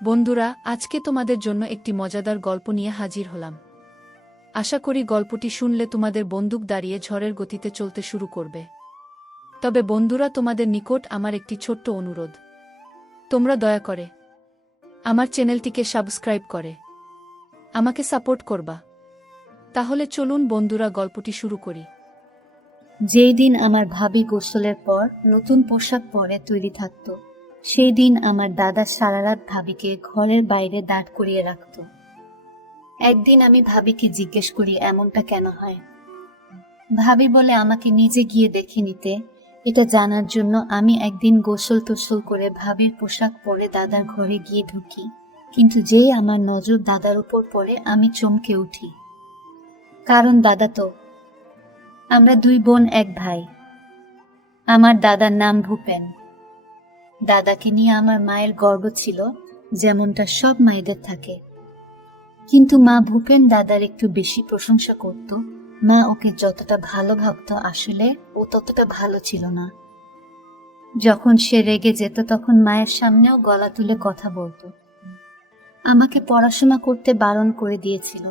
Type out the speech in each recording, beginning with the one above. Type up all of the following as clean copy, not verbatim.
বন্ধুরা, আজকে তোমাদের জন্য একটি মজাদার গল্প নিয়ে হাজির হলাম। আশা করি গল্পটি শুনলে তোমাদের বন্দুক দাঁড়িয়ে ঝড়ের গতিতে চলতে শুরু করবে। তবে বন্ধুরা, তোমাদের নিকট আমার একটি ছোট্ট অনুরোধ। তোমরা দয়া করে আমার চ্যানেলটিকে সাবস্ক্রাইব করে আমাকে সাপোর্ট করবা। তাহলে চলুন বন্ধুরা, গল্পটি শুরু করি। যেই দিন আমার ভাবি গোসলের পর নতুন পোশাক পরে তৈরি থাকত, সেই দিন আমার দাদা সারা রাত ভাবিকে ঘরের বাইরে দাঁড় করিয়ে রাখত। একদিন আমি ভাবিকে জিজ্ঞেস করি এমনটা কেন হয়। ভাবি বলে আমাকে নিজে গিয়ে দেখে নিতে। এটা জানার জন্য আমি একদিন গোসল টোসল করে ভাবির পোশাক পরে দাদার ঘরে গিয়ে ঢুকি, কিন্তু যেই আমার নজর দাদার উপর পড়ে আমি চমকে উঠি। কারণ দাদা তো, আমরা দুই বোন এক ভাই। আমার দাদার নাম ভূপেন। দাদাকে নিয়ে আমার মায়ের গর্ব ছিল, যেমনটা সব মায়েদের থাকে। কিন্তু মা ভূপেন দাদার একটু বেশি প্রশংসা করত। মা ওকে যতটা ভালো ভাবত, আসলে ও ততটা ভালো ছিল না। যখন সে রেগে যেত তখন মায়ের সামনেও গলা তুলে কথা বলতো। আমাকে পড়াশোনা করতে বারণ করে দিয়েছিল,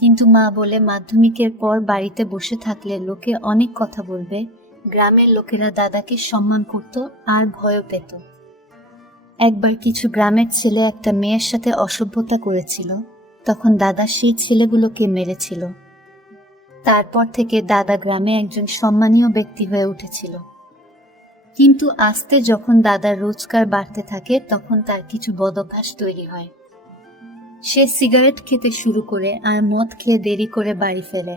কিন্তু মা বলে মাধ্যমিকের পর বাড়িতে বসে থাকলে লোকে অনেক কথা বলবে। গ্রামের লোকেরা দাদাকে সম্মান করত আর ভয়ও পেত। একবার কিছু গ্রামের ছেলে একটা মেয়ের সাথে অসভ্যতা করেছিল, তখন দাদা সেই ছেলেগুলোকে মেরেছিল। তারপর থেকে দাদা গ্রামে একজন সম্মানীয় ব্যক্তি হয়ে উঠেছিল। কিন্তু আস্তে যখন দাদার রোজগার বাড়তে থাকে তখন তার কিছু বদভ্যাস তৈরি হয়। সে সিগারেট খেতে শুরু করে আর মদ খেয়ে দেরি করে বাড়ি ফেরে।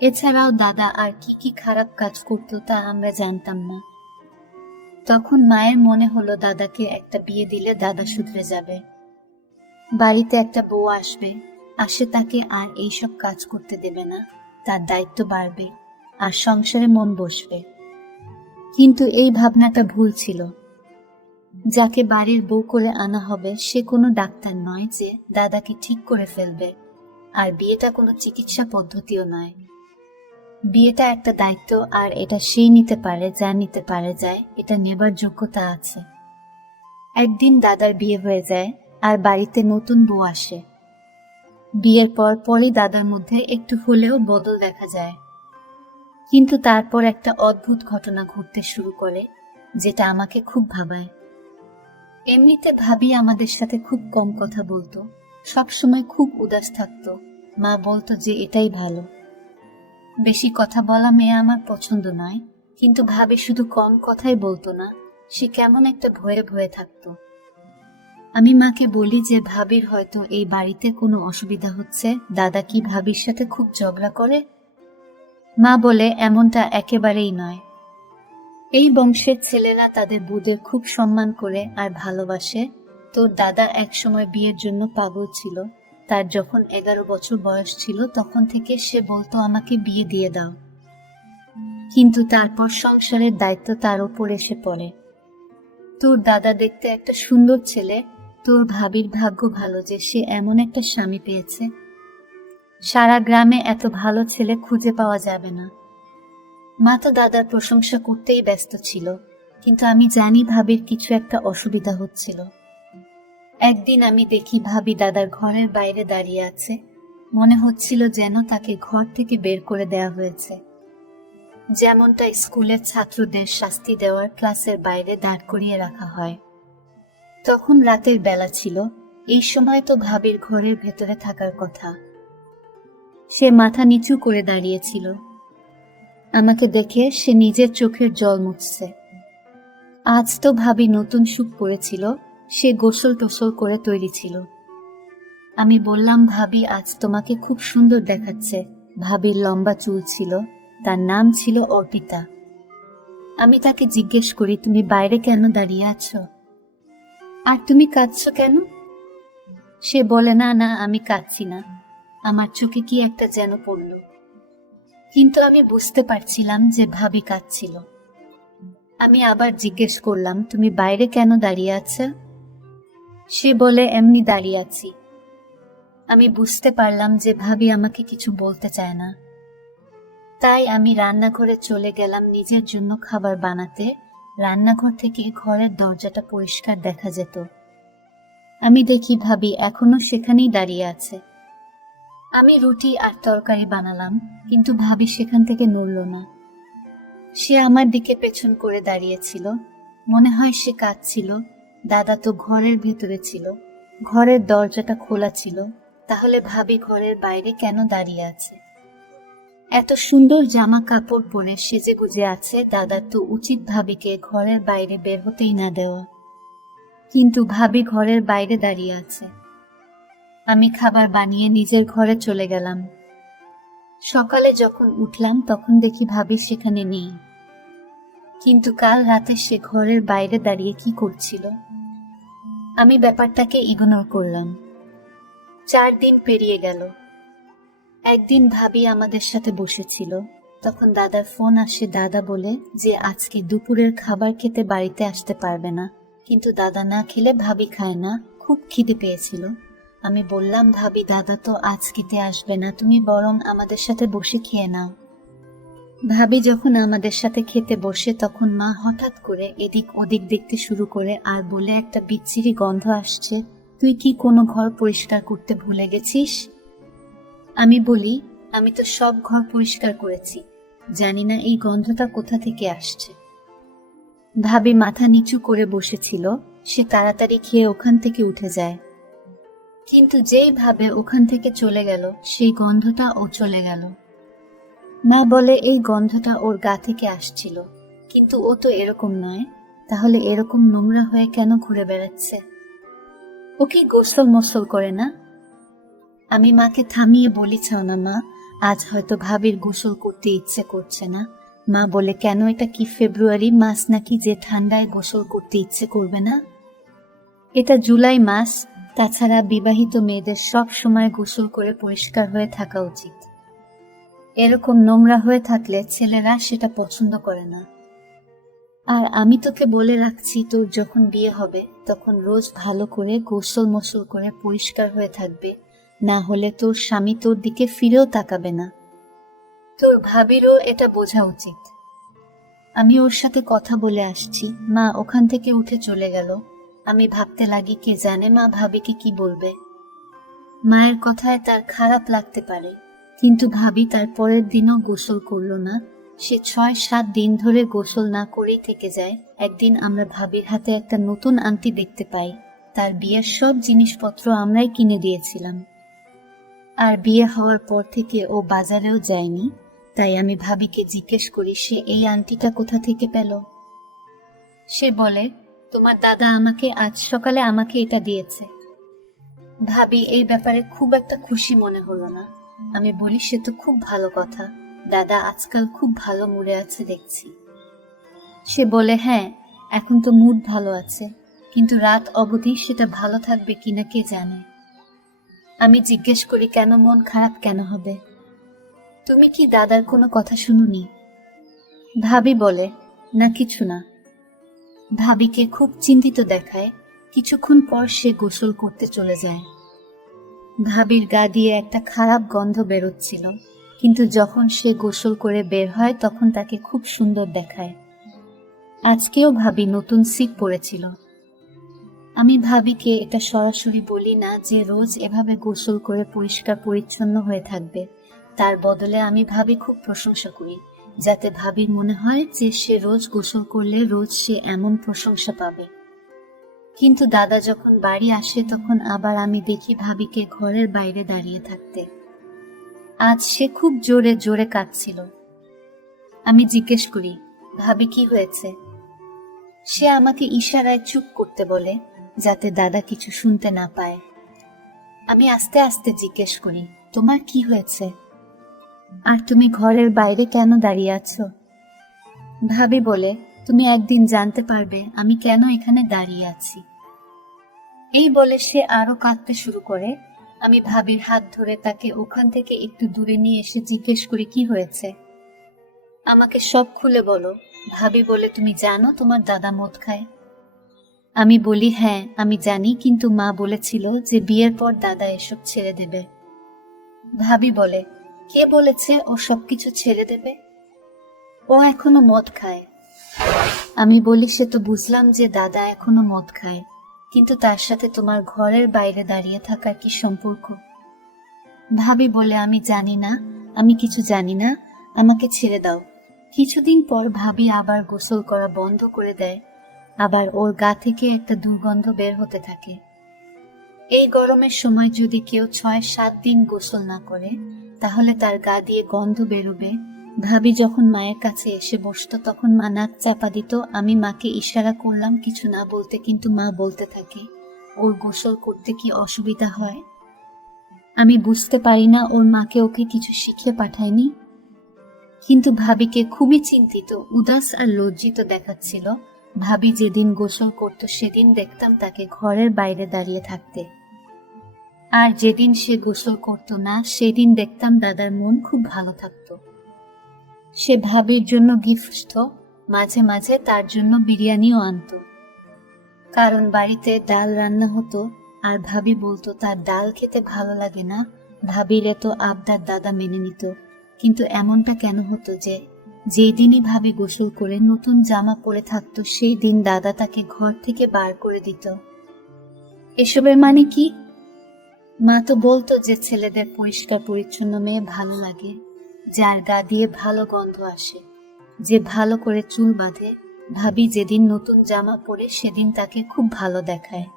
এছাড়াও দাদা আর কি কি খারাপ কাজ করত তা আমরা জানতাম না। তখন মায়ের মনে হলো দাদাকে একটা বিয়ে দিলে দাদা শুধরে যাবে, বাড়িতে একটা বউ আসবে, আসে তাকে আর এইসব কাজ করতে দেবে না, তার দায়িত্ব বাড়বে আর সংসারে মন বসবে। কিন্তু এই ভাবনাটা ভুল ছিল। যাকে বাড়ির বউ করে আনা হবে সে কোনো ডাক্তার নয় যে দাদাকে ঠিক করে ফেলবে, আর বিয়েটা কোনো চিকিৎসা পদ্ধতিও নয়। বিয়েটা একটা দায়িত্ব, আর এটা সেই নিতে পারে যা নিতে পারে যায়, এটা নেবার যোগ্যতা আছে। একদিন দাদার বিয়ে হয়ে যায় আর বাড়িতে নতুন বউ আসে। বিয়ের পর পরই দাদার মধ্যে একটু হলেও বদল দেখা যায়। কিন্তু তারপর একটা অদ্ভুত ঘটনা ঘটতে শুরু করে, যেটা আমাকে খুব ভাবায়। এমনিতে ভাবি আমাদের সাথে খুব কম কথা বলতো, সবসময় খুব উদাস থাকতো। মা বলতো যে এটাই ভালো। বেশি কথা বলা মেয়ে আমার পছন্দ নয়, কিন্তু ভাবি শুধু কম কথাই বলতো না, সে কেমন একটা ভয়ে ভয়ে থাকতো। আমি মাকে বলি যে ভাবির হয়তো এই বাড়িতে কোনো অসুবিধা হচ্ছে, দাদা কি ভাবির সাথে খুব ঝগড়া করে? মা বলে এমনটা একেবারেই নয়। এই বংশের ছেলেরা তাদের বউদের খুব সম্মান করে আর ভালোবাসে। তোর দাদা একসময় বিয়ের জন্য পাগল ছিল। তার যখন 11 বছর বয়স ছিল তখন থেকে সে বলতো আমাকে বিয়ে দিয়ে দাও। কিন্তু তারপর সংসারের দায়িত্ব তার উপর এসে পড়ে। তোর দাদা দেখতে একটা সুন্দর ছেলে, তোর ভাবির ভাগ্য ভালো যে সে এমন একটা স্বামী পেয়েছে। সারা গ্রামে এত ভালো ছেলে খুঁজে পাওয়া যাবে না। মা তো দাদার প্রশংসা করতেই ব্যস্ত ছিল, কিন্তু আমি জানি ভাবির কিছু একটা অসুবিধা হচ্ছিল। একদিন আমি দেখি ভাবি দাদার ঘরের বাইরে দাঁড়িয়ে আছে। মনে হচ্ছিল যেন তাকে ঘর থেকে বের করে দেয়া হয়েছে, যেমনটা স্কুলের ছাত্রদের শাস্তি দেওয়ার ক্লাসের বাইরে দাঁড় করিয়ে রাখা হয়। তখন রাতের বেলা ছিল, এই সময় তো ভাবির ঘরের ভেতরে থাকার কথা। সে মাথা নিচু করে দাঁড়িয়েছিল। আমাকে দেখে সে নিজের চোখের জল মুছছে। আজ তো ভাবি নতুন সুখ পড়েছিল, সে গোসল টোসল করে তৈরি ছিল। আমি বললাম, ভাবি আজ তোমাকে খুব সুন্দর দেখাচ্ছে। ভাবির লম্বা চুল ছিল, তার নাম ছিল অর্পিতা। আমি তাকে জিজ্ঞেস করি, তুমি বাইরে কেন দাঁড়িয়ে আছো? আর তুমি কাঁদছো কেন? সে বলে, না না, আমি কাঁদছি না, আমার চোখে কি একটা যেন পড়ল। কিন্তু আমি বুঝতে পারছিলাম যে ভাবি কাঁদছিল। আমি আবার জিজ্ঞেস করলাম, তুমি বাইরে কেন দাঁড়িয়ে আছো? সে বলে, এমনি দাঁড়িয়ে আছি। আমি বুঝতে পারলাম যে ভাবি আমাকে কিছু বলতে চায় না। তাই আমি রান্নাঘরে চলে গেলাম নিজের জন্য খাবার বানাতে। রান্নাঘর থেকে ঘরের দরজাটা পরিষ্কার দেখা যেত। আমি দেখি ভাবি এখনো সেখানেই দাঁড়িয়ে আছে। আমি রুটি আর তরকারি বানালাম, কিন্তু ভাবি সেখান থেকে নড়ল না। সে আমার দিকে পেছন করে দাঁড়িয়েছিল। মনে হয় সে কাঁদছিল। দাদা তো ঘরের ভেতরে ছিল, ঘরের দরজাটা খোলা ছিল। তাহলে ভাবি ঘরের বাইরে কেন দাঁড়িয়ে আছে? এত সুন্দর জামা কাপড় পরে সেজে গুজে আছে, দাদার তো উচিত ভাবিকে ঘরের বাইরে বের হতেই না দেওয়া। কিন্তু ভাবি ঘরের বাইরে দাঁড়িয়ে আছে। আমি খাবার বানিয়ে নিজের ঘরে চলে গেলাম। সকালে যখন উঠলাম তখন দেখি ভাবি সেখানে নেই। কিন্তু কাল রাতে সে ঘরের বাইরে দাঁড়িয়ে কি করছিল? আমি ব্যাপারটাকে ইগনোর করলাম। 4 দিন পেরিয়ে গেল। একদিন ভাবি আমাদের সাথে বসেছিল, তখন দাদার ফোন আসে। দাদা বলে যে আজকে দুপুরের খাবার খেতে বাড়িতে আসতে পারবে না। কিন্তু দাদা না খেলে ভাবি খায় না, খুব খিদে পেয়েছিল। আমি বললাম, ভাবি দাদা তো আজ খেতে আসবে না, তুমি বরং আমাদের সাথে বসে খেয়ে নাও। ভাবি যখন আমাদের সাথে খেতে বসে তখন মা হঠাৎ করে এদিক ওদিক দেখতে শুরু করে আর বলে, একটা বিচ্ছিরি গন্ধ আসছে, তুই কি কোনো ঘর পরিষ্কার করতে ভুলে গেছিস? আমি বলি, আমি তো সব ঘর পরিষ্কার করেছি, জানি না এই গন্ধটা কোথা থেকে আসছে। ভাবি মাথা নিচু করে বসেছিল। সে তাড়াতাড়ি খেয়ে ওখান থেকে উঠে যায়, কিন্তু যেই ভাবে ওখান থেকে চলে গেল সেই গন্ধটা ও চলে গেল। মা বলে এই গন্ধটা ওর গা থেকে আসছিল, কিন্তু ও তো এরকম নয়, তাহলে এরকম নোংরা হয়ে কেন ঘুরে বেড়াচ্ছে? ও কি গোসল মোসল করে না? আমি মাকে থামিয়ে বলি, চাও না মা, আজ হয়তো ভাবির গোসল করতে ইচ্ছে করছে না। মা বলে, কেন, এটা কি ফেব্রুয়ারি মাস নাকি যে ঠান্ডায় গোসল করতে ইচ্ছে করবে না? এটা জুলাই মাস, তাছাড়া বিবাহিত মেয়েদের সব সময় গোসল করে পরিষ্কার হয়ে থাকা উচিত। এরকম নোংরা হয়ে থাকলে ছেলেরা সেটা পছন্দ করে না। আর আমি তোকে বলে রাখছি, তোর যখন বিয়ে হবে তখন রোজ ভালো করে গোসল মোসল করে পরিষ্কার হয়ে থাকবে, না হলে তোর স্বামী তোর দিকে ফিরেও তাকাবে না। তোর ভাবিরও এটা বোঝা উচিত। আমি ওর সাথে কথা বলে আসছি। মা ওখান থেকে উঠে চলে গেল। আমি ভাবতে লাগি, কে জানে মা ভাবিকে কি বলবে। মায়ের কথায় তার খারাপ লাগতে পারে, কিন্তু ভাবি তার পরের দিনও গোসল করলো না। সে 6-7 দিন ধরে গোসল না করেই থেকে যায়। একদিন আমরা ভাবির হাতে একটা নতুন আংটি দেখতে পাই। তার বিয়ের সব জিনিসপত্র আমরাই কিনে দিয়েছিলাম। আর বিয়ে হওয়ার পর থেকে ও বাজারেও যায়নি। তাই আমি ভাবিকে জিজ্ঞেস করি, সে এই আংটিটা কোথা থেকে পেল? সে বলে, তোমার দাদা আমাকে আজ সকালে আমাকে এটা দিয়েছে। ভাবি এই ব্যাপারে খুব একটা খুশি মনে হলো না। আমি বলি, সে তো খুব ভালো কথা, দাদা আজকাল খুব ভালো মুডে আছে দেখছি। সে বলে, হ্যাঁ, এখন তো মুড ভালো আছে, কিন্তু রাত অবধি সেটা ভালো থাকবে কিনা কে জানে। আমি জিজ্ঞেস করি, কেন, মন খারাপ কেন হবে? তুমি কি দাদার কোনো কথা শুনুনি? ভাবি বলে, না, কিছু না। ভাবিকে খুব চিন্তিত দেখায়। কিছুক্ষণ পর সে গোসল করতে চলে যায়। ভাবির গা দিয়ে একটা খারাপ গন্ধ বেরোচ্ছিল, কিন্তু যখন সে গোসল করে বের হয় তখন তাকে খুব সুন্দর দেখায়। আজকেও ভাবি নতুন সিট পরেছিল। আমি ভাবিকে এটা সরাসরি বলি না যে রোজ এভাবে গোসল করে পরিষ্কার পরিচ্ছন্ন হয়ে থাকবে। তার বদলে আমি ভাবি খুব প্রশংসা করি, যাতে ভাবির মনে হয় যে সে রোজ গোসল করলে রোজ সে এমন প্রশংসা পাবে। কিন্তু দাদা যখন বাড়ি আসে তখন আবার আমি দেখি ভাবিকে ঘরের বাইরে দাঁড়িয়ে থাকতে। আজ সে খুব জোরে জোরে কাঁদছিল। আমি জিজ্ঞেস করি, ভাবি কি হয়েছে? সে আমাকে ইশারায় চুপ করতে বলে, যাতে দাদা কিছু শুনতে না পায়। আমি আস্তে আস্তে জিজ্ঞেস করি, তোমার কি হয়েছে? আর তুমি ঘরের বাইরে কেন দাঁড়িয়ে আছো? ভাবি বলে, তুমি একদিন জানতে পারবে আমি কেন এখানে দাঁড়িয়ে আছি। এই বলে সে আরো কাঁদতে শুরু করে। আমি ভাবির হাত ধরে তাকে ওখান থেকে একটু দূরে নিয়ে এসে জিজ্ঞেস করি, কি হয়েছে? আমাকে সব খুলে বলো। ভাবি বলে, তুমি জানো তোমার দাদা মদ খায়? আমি বলি, হ্যাঁ আমি জানি, কিন্তু মা বলেছিল যে বিয়ের পর দাদা এসব ছেড়ে দেবে। ভাবি বলে, কে বলেছে ও সবকিছু ছেড়ে দেবে? ও এখনো মদ খায়। আমি বলি, সে তো বুঝলাম যে দাদা এখনো মদ খায়, কিন্তু তার সাথে তোমার ঘরের বাইরে দাঁড়িয়ে থাকার কি সম্পর্ক? ভাবি বলে, আমি জানি না, আমি কিছু জানি না, আমাকে ছেড়ে দাও। কিছুদিন পর ভাবি আবার গোসল করা বন্ধ করে দেয়, আবার ওর গা থেকে একটা দুর্গন্ধ বের হতে থাকে। এই গরমের সময় যদি কেউ 6-7 দিন গোসল না করে তাহলে তার গা দিয়ে গন্ধ বেরোবে। ভাবি যখন মায়ের কাছে এসে বসতো তখন মা নাক চাপা দিত। আমি মাকে ইশারা করলাম কিছু না বলতে, কিন্তু মা বলতে থাকে, ওর গোসল করতে কি অসুবিধা হয়? আমি বুঝতে পারি না ওর মাকে ওকে কিছু শিখিয়ে পাঠায়নি। কিন্তু ভাবিকে খুবই চিন্তিত, উদাস আর লজ্জিত দেখাচ্ছিল। ভাবি যেদিন গোসল করত সেদিন দেখতাম তাকে ঘরের বাইরে দাঁড়িয়ে থাকতে, আর যেদিন সে গোসল করত না সেদিন দেখতাম দাদার মন খুব ভালো থাকতো। সে ভাবির জন্য গিফট, মাঝে মাঝে তার জন্য বিরিয়ানিও আনতো, কারণ বাড়িতে ডাল রান্না হতো আর ভাবি বলতো তার ডাল খেতে ভালো লাগে না। ভাবির এত আবদার দাদা মেনে নিত। কিন্তু এমনটা কেন হতো যে যেই দিনই ভাবি গোসল করে নতুন জামা পরে থাকতো সেই দিন দাদা তাকে ঘর থেকে বার করে দিত? এসবের মানে কি? মা তো বলতো যে ছেলেদের পরিষ্কার পরিচ্ছন্ন মেয়ে ভালো লাগে, যার গা দিয়ে ভালো গন্ধ আসে, যে ভালো করে চুল বাঁধে। ভাবি যেদিন নতুন জামা পরে সেদিন তাকে খুব ভালো দেখায়।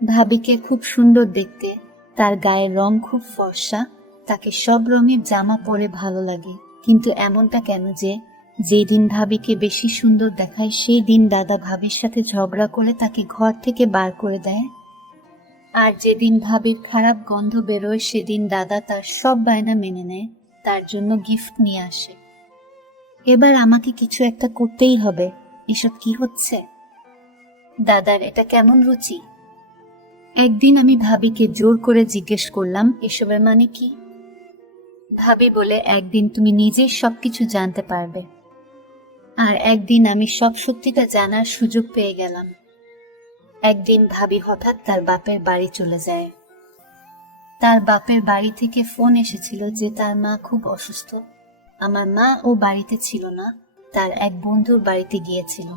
ভাবিকে খুব সুন্দর দেখতে, তার গায়ের রং খুব ফর্সা, তাকে সব রঙের জামা পরে ভালো লাগে। কিন্তু এমনটা কেন যে যেই দিন ভাবিকে বেশি সুন্দর দেখায় সেই দিন দাদা ভাবির সাথে ঝগড়া করে তাকে ঘর থেকে বার করে দেয়? আর যেদিন ভাবির খারাপ গন্ধ বেরোয় সেদিন দাদা তার সব বায়না মেনে নেয়, তার জন্য গিফট নিয়ে আসে। এবার আমাকে কিছু একটা করতেই হবে। এসব কি হচ্ছে? দাদার এটা কেমন রুচি? একদিন আমি ভাবিকে জোর করে জিজ্ঞেস করলাম, এসবের মানে কি? ভাবি বলে, একদিন তুমি নিজেই সবকিছু জানতে পারবে। আর একদিন আমি সব সত্যিটা জানার সুযোগ পেয়ে গেলাম। একদিন ভাবি হঠাৎ তার বাপের বাড়ি চলে যায়। তার বাপের বাড়ি থেকে ফোন এসেছিল যে তার মা খুব অসুস্থ। আমার মা ও বাড়িতে ছিল না, তার এক বন্ধুর বাড়িতে গিয়েছিল।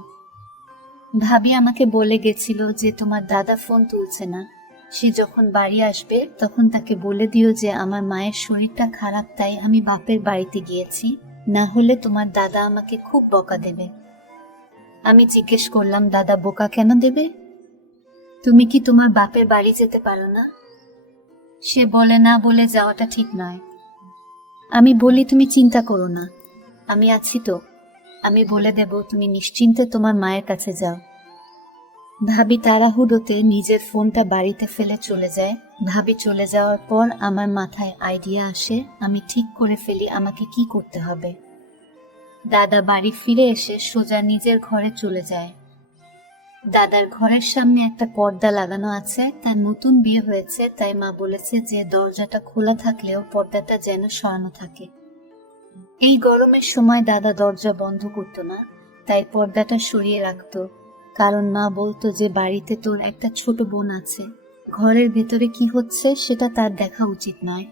ভাবি আমাকে বলে গেছিল যে তোমার দাদা ফোন তুলছে না, সে যখন বাড়ি আসবে তখন তাকে বলে দিও যে আমার মায়ের শরীরটা খারাপ, তাই আমি বাপের বাড়িতে গিয়েছি, না হলে তোমার দাদা আমাকে খুব বকা দেবে। আমি জিজ্ঞেস করলাম, দাদা বোকা কেন দেবে? তুমি কি তোমার বাপের বাড়ি যেতে পারো না? সে বলে, না বলে যাওয়াটা ঠিক নয়। আমি বলি, তুমি চিন্তা করো না, আমি আছি তো, আমি বলে দেব, তুমি নিশ্চিন্তে তোমার মায়ের কাছে যাও। ভাবি তাড়াহুড়োতে নিজের ফোনটা বাড়িতে ফেলে চলে যায়। ভাবি চলে যাওয়ার পর আমার মাথায় আইডিয়া আসে, আমি ঠিক করে ফেলি আমাকে কি করতে হবে। দাদা বাড়ি ফিরে এসে সোজা নিজের ঘরে চলে যায়। দাদার ঘরের সামনে একটা পর্দা লাগানো আছে, তার নতুন বিয়ে হয়েছে, তাই মা বলেছে যে দরজাটা খোলা থাকলেও পর্দাটা যেন সরানো থাকে। এই গরমের সময় দাদা দরজা বন্ধ করতো না, তাই পর্দাটা সরিয়ে রাখতো। কারণ মা বলতো যে বাড়িতে তোর একটা ছোট বোন আছে, ঘরের ভেতরে কি হচ্ছে সেটা তার দেখা উচিত নয়।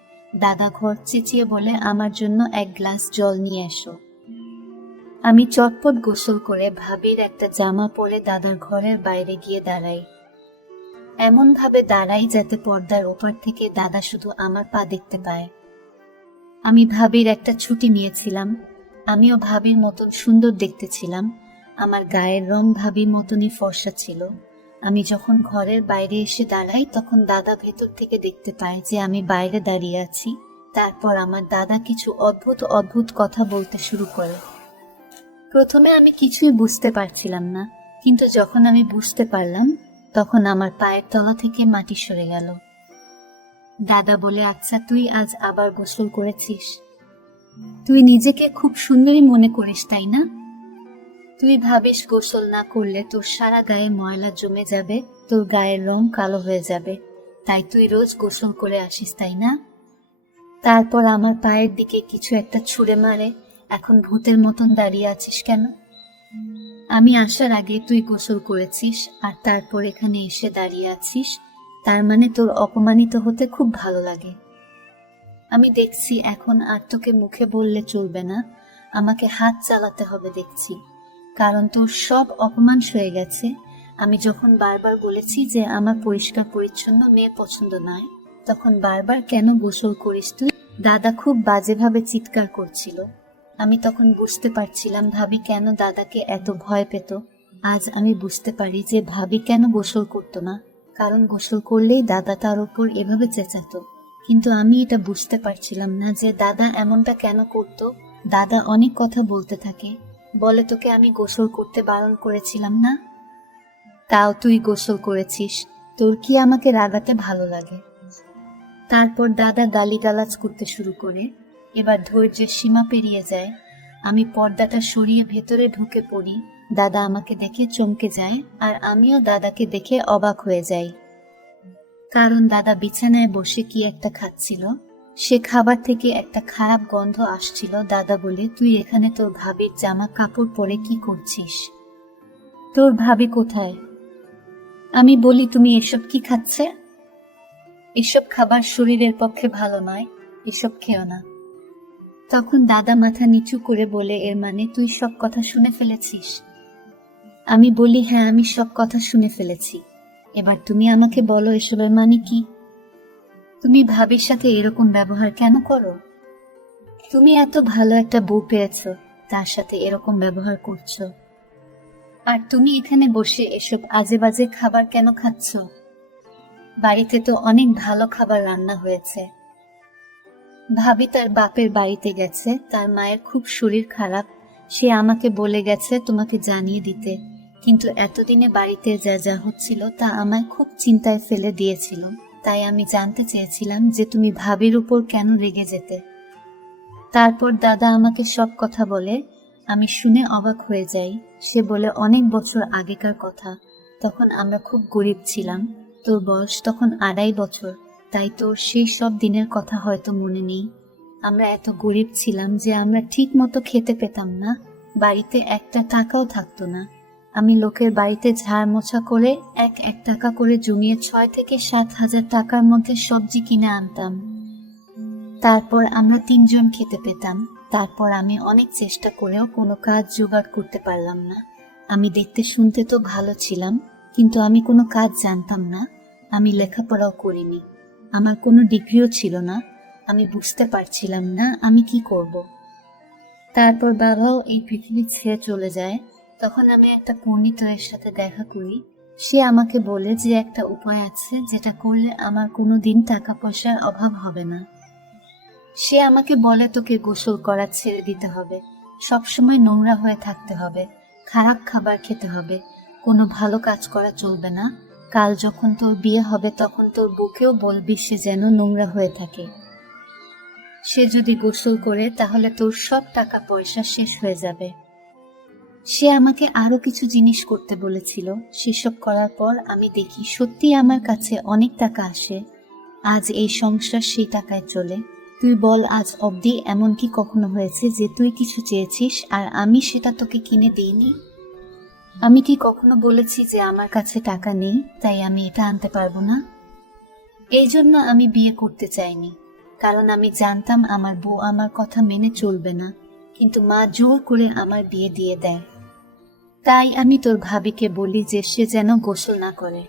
দাদা ঘর চেঁচিয়ে বলে, আমার জন্য এক গ্লাস জল নিয়ে এসো। আমি চটপট গোসল করে ভাবির একটা জামা পরে দাদার ঘরের বাইরে গিয়ে দাঁড়াই। এমন ভাবে দাঁড়াই যাতে পর্দার ওপার থেকে দাদা শুধু আমার পা দেখতে পায়। আমি ভাবির একটা ছুটি নিয়েছিলাম, আমিও ভাবির মতন সুন্দর দেখতে ছিলাম, আমার গায়ের রং ভাবির মতনই ফর্সা ছিল। আমি যখন ঘরের বাইরে এসে দাঁড়াই তখন দাদা ভেতর থেকে দেখতে পায় যে আমি বাইরে দাঁড়িয়ে আছি। তারপর আমার দাদা কিছু অদ্ভুত অদ্ভুত কথা বলতে শুরু করে। প্রথমে আমি কিছুই বুঝতে পারছিলাম না, কিন্তু যখন আমি বুঝতে পারলাম তখন আমার পায়ের তলা থেকে মাটি সরে গেল। দাদা বলে, আচ্ছা তুই আজ আবার গোসল করেছিস? তুই নিজেকে খুব সুন্দরী মনে করিস তাই না? তুই ভাবিস গোসল না করলে তোর সারা গায়ে ময়লা জমে যাবে, তোর গায়ের রং কালো হয়ে যাবে, তাই তুই রোজ গোসল করে আসিস তাই না? তারপর আমার পায়ের দিকে কিছু একটা ছুঁড়ে মারে, এখন ভূতের মতন দাঁড়িয়ে আছিস কেন? আমি আসার আগে তুই গোসল করেছিস আর তারপর এখানে এসে দাঁড়িয়ে আছিস, তার মানে তোর অপমানিত হতে খুব ভালো লাগে। আমি দেখছি এখন আর তোকে মুখে বললে চলবে না, আমাকে হাত চালাতে হবে দেখছি, কারণ তোর সব অপমান সয়ে গেছে। আমি যখন বারবার বলেছি যে আমার পরিষ্কার পরিচ্ছন্ন মেয়ে পছন্দ নয়, তখন বারবার কেন গোসল করিস তুই? দাদা খুব বাজেভাবে চিৎকার করছিল। আমি তখন বুঝতে পারছিলাম ভাবি কেন দাদাকে এত ভয় পেত। আজ আমি বুঝতে পারি যে ভাবি কেন গোসল করতো না, কারণ গোসল করলেই দাদা তার উপর এভাবে চেঁচাতো। কিন্তু আমি এটা বুঝতে পারছিলাম না যে দাদা এমনটা কেন করতো। দাদা অনেক কথা বলতে থাকে, বলে তোকে আমি গোসল করতে বারণ করেছিলাম না, তাও তুই গোসল করেছিস, তোর কি আমাকে রাগাতে ভালো লাগে? তারপর দাদা গালিগালাজ করতে শুরু করে। এবার ধৈর্যের সীমা পেরিয়ে যায়। আমি পর্দাটা সরিয়ে ভেতরে ঢুকে পড়ি। দাদা আমাকে দেখে চমকে যায়, আর আমিও দাদাকে দেখে অবাক হয়ে যাই। কারণ দাদা বিছানায় বসে কি একটা খাচ্ছিল। সে খাবার থেকে একটা খারাপ গন্ধ আসছিল। দাদা বলে, তুই এখানে তোর ভাবির জামা কাপড় পরে কি করছিস? তোর ভাবি কোথায়? আমি বলি, তুমি এসব কি খাচ্ছে? এসব খাবার শরীরের পক্ষে ভালো নয়, এসব খেও না। তখন দাদা মাথা নিচু করে বলে, এর মানে তুই সব কথা শুনে ফেলেছিস? আমি বলি, হ্যাঁ, আমি সব কথা শুনে ফেলেছি। এবার তুমি আমাকে বলো এসবের মানে কি? তুমি ভাবির সাথে এরকম ব্যবহার কেন করো? তুমি এত ভালো একটা বউ পেয়েছো, তার সাথে এরকম ব্যবহার করছো। আর তুমি এখানে বসে এসব আজে বাজে খাবার কেন খাচ্ছ? বাড়িতে তো অনেক ভালো খাবার রান্না হয়েছে। ভাবি তার বাপের বাড়িতে গেছে, তার মায়ের খুব শরীর খারাপ। সে আমাকে বলে গেছে তোমাকে জানিয়ে দিতে, কিন্তু এতদিনে বাড়িতে যা যা হচ্ছিল তা আমায় খুব চিন্তায় ফেলে দিয়েছিল। তাই আমি জানতে চেয়েছিলাম যে তুমি ভাবির উপর কেন রেগে যেতে। তারপর দাদা আমাকে সব কথা বলে। আমি শুনে অবাক হয়ে যাই। সে বলে, অনেক বছর আগেকার কথা, তখন আমরা খুব গরিব ছিলাম। তোর বয়স তখন 2.5 বছর, তাই তোর সেই সব দিনের কথা হয়তো মনে নেই। আমরা এত গরিব ছিলাম যে আমরা ঠিক মতো খেতে পেতাম না, বাড়িতে একটা টাকাও থাকতো না। আমি লোকের বাড়িতে ঝাড় মোছা করে এক এক টাকা করে জমিয়ে 6 থেকে 7 হাজার টাকার মধ্যে সবজি কিনে আনতাম। তারপর আমরা 3 জন খেতে পেতাম। তারপর আমি অনেক চেষ্টা করেও কোনো কাজ জোগাড় করতে পারলাম না। আমি দেখতে শুনতে তো ভালো ছিলাম, কিন্তু আমি কোনো কাজ জানতাম না। আমি লেখাপড়াও করিনি, আমার কোনো ডিগ্রিও ছিল না। আমি বুঝতে পারছিলাম না আমি কি করব। তারপর বাবাও এই পৃথিবী ছেড়ে চলে যায়। তখন আমি একটা পণ্ডিতের সাথে দেখা করি। সে আমাকে বলে যে একটা উপায় আছে যেটা করলে আমার কোনো দিন টাকা পয়সার অভাব হবে না। সে আমাকে বলে, তোকে গোসল করা ছেড়ে দিতে হবে, সবসময় নোংরা হয়ে থাকতে হবে, খারাপ খাবার খেতে হবে, কোনো ভালো কাজ করা চলবে না। কাল যখন তোর বিয়ে হবে তখন তোর বউকেও বলবি সে যেন নোংরা হয়ে থাকে। সে যদি গোসল করে তাহলে তোর সব টাকা পয়সা শেষ হয়ে যাবে। সে আমাকে আরো কিছু জিনিস করতে বলেছিল। সেসব করার পর আমি দেখি সত্যি আমার কাছে অনেক টাকা আসে। আজ এই সংসার সেই টাকায় চলে। তুই বল, আজ অবধি এমন কি কখনো হয়েছে যে তুই কিছু চেয়েছিস আর আমি সেটা তোকে কিনে দিইনি? আমি কি কখনো বলেছি যে আমার কাছে টাকা নেই তাই আমি এটা আনতে পারবো না? এই জন্য আমি বিয়ে করতে চাইনি, কারণ আমি জানতাম আমার বউ আমার কথা মেনে চলবে না, কিন্তু মা জোর করে আমার বিয়ে দিয়ে দেয়। তাই আমি তোর ভাবিকে বলি যে সে যেন গোসল না করে।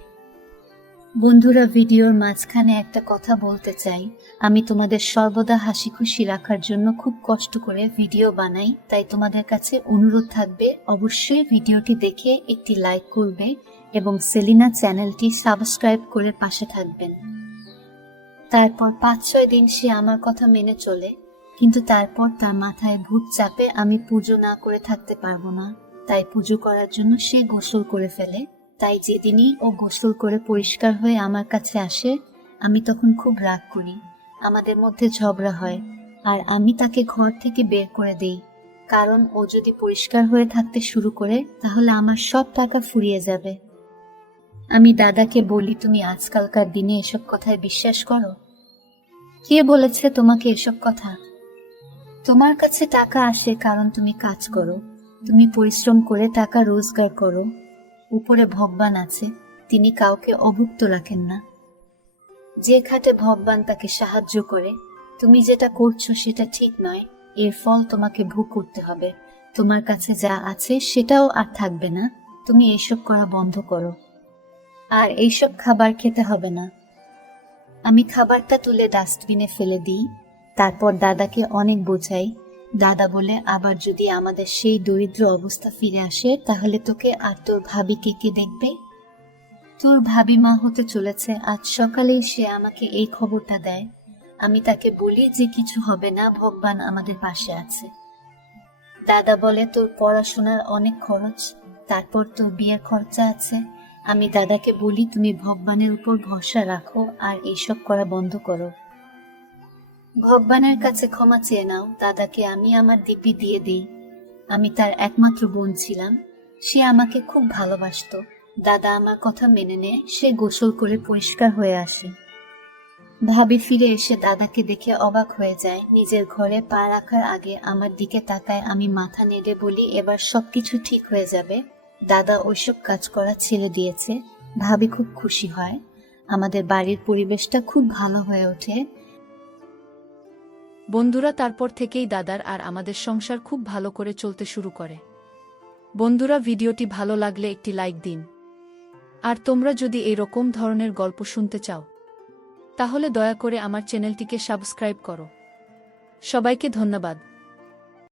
বন্ধুরা, ভিডিওর মাঝখানে একটা কথা বলতে চাই। আমি তোমাদের সর্বদা হাসি খুশি রাখার জন্য খুব কষ্ট করে ভিডিও বানাই, তাই তোমাদের কাছে অনুরোধ থাকবে অবশ্যই ভিডিওটি দেখে একটি লাইক করবে এবং সেলিনা চ্যানেলটি সাবস্ক্রাইব করে পাশে থাকবেন। তারপর 5-6 দিন সে আমার কথা মেনে চলে, কিন্তু তারপর তার মাথায় ভূত চাপে আমি পুজো না করে থাকতে পারবো না। তাই পুজো করার জন্য সে গোসল করে ফেলে। তাই যেদিনই ও গোসল করে পরিষ্কার হয়ে আমার কাছে আসে, আমি তখন খুব রাগ করি। আমাদের মধ্যে ঝগড়া হয় আর আমি তাকে ঘর থেকে বের করে দেই, কারণ ও যদি পরিষ্কার হয়ে থাকতে শুরু করে তাহলে আমার সব টাকা ফুরিয়ে যাবে। আমি দাদাকে বলি, তুমি আজকালকার দিনে এসব কথায় বিশ্বাস করো? কে বলেছে তোমাকে এসব কথা? তোমার কাছে টাকা আসে কারণ তুমি কাজ করো, তুমি পরিশ্রম করে টাকা রোজগার করো। উপরে ভগবান আছে, তিনি কাউকে অভুক্ত রাখেন না। যে খাটে ভগবান তাকে সাহায্য করে। তুমি যেটা করছো সেটা ঠিক নয়, এর ফল তোমাকে ভোগ করতে হবে। তোমার কাছে যা আছে সেটাও আর থাকবে না। তুমি এইসব করা বন্ধ করো, আর এইসব খাবার খেতে হবে না। আমি খাবারটা তুলে ডাস্টবিনে ফেলে দিই। তারপর দাদাকে অনেক বোঝাই। দাদা বলে, আবার যদি আমাদের সেই দরিদ্র অবস্থা ফিরে আসে তাহলে তোকে আর তোর ভাবিকে কে দেখবে? তোর ভাবি মা হতে চলেছে। আজ সকালেই সে আমাকে এই খবরটা দেয়। আমি তাকে বলি যে কিছু হবে না, ভগবান আমাদের পাশে আছে। দাদা বলে, তোর পড়াশোনার অনেক খরচ, তারপর তোর বিয়ের খরচা আছে। আমি দাদাকে বলি, তুমি ভগবানের উপর ভরসা রাখো আর এইসব করা বন্ধ করো। ভগবানের কাছে ক্ষমা চেয়ে নাও। দাদাকে আমি আমার দিব্যি দিয়ে দিই। আমি তার একমাত্র বোন ছিলাম। সে আমাকে খুব ভালোবাসতো। দাদা আমার কথা মেনে নেয়। সে গোসল করে পরিষ্কার হয়ে আসে। ভাবি ফিরে এসে দাদাকে দেখে অবাক হয়ে যায়। নিজের ঘরে পা রাখার আগে আমার দিকে তাকায়। আমি মাথা নেড়ে বলি, এবার সবকিছু ঠিক হয়ে যাবে। দাদা ওইসব কাজ করা ছেড়ে দিয়েছে। ভাবি খুব খুশি হয়। আমাদের বাড়ির পরিবেশটা খুব ভালো হয়ে ওঠে। বন্ধুরা, তারপর থেকেই দাদার আর আমাদের সংসার খুব ভালো করে চলতে শুরু করে। বন্ধুরা, ভিডিওটি ভালো লাগলে একটি লাইক দিন। আর তোমরা যদি এরকম ধরনের গল্প শুনতে চাও তাহলে দয়া করে আমার চ্যানেলটিকে সাবস্ক্রাইব করো। সবাইকে ধন্যবাদ।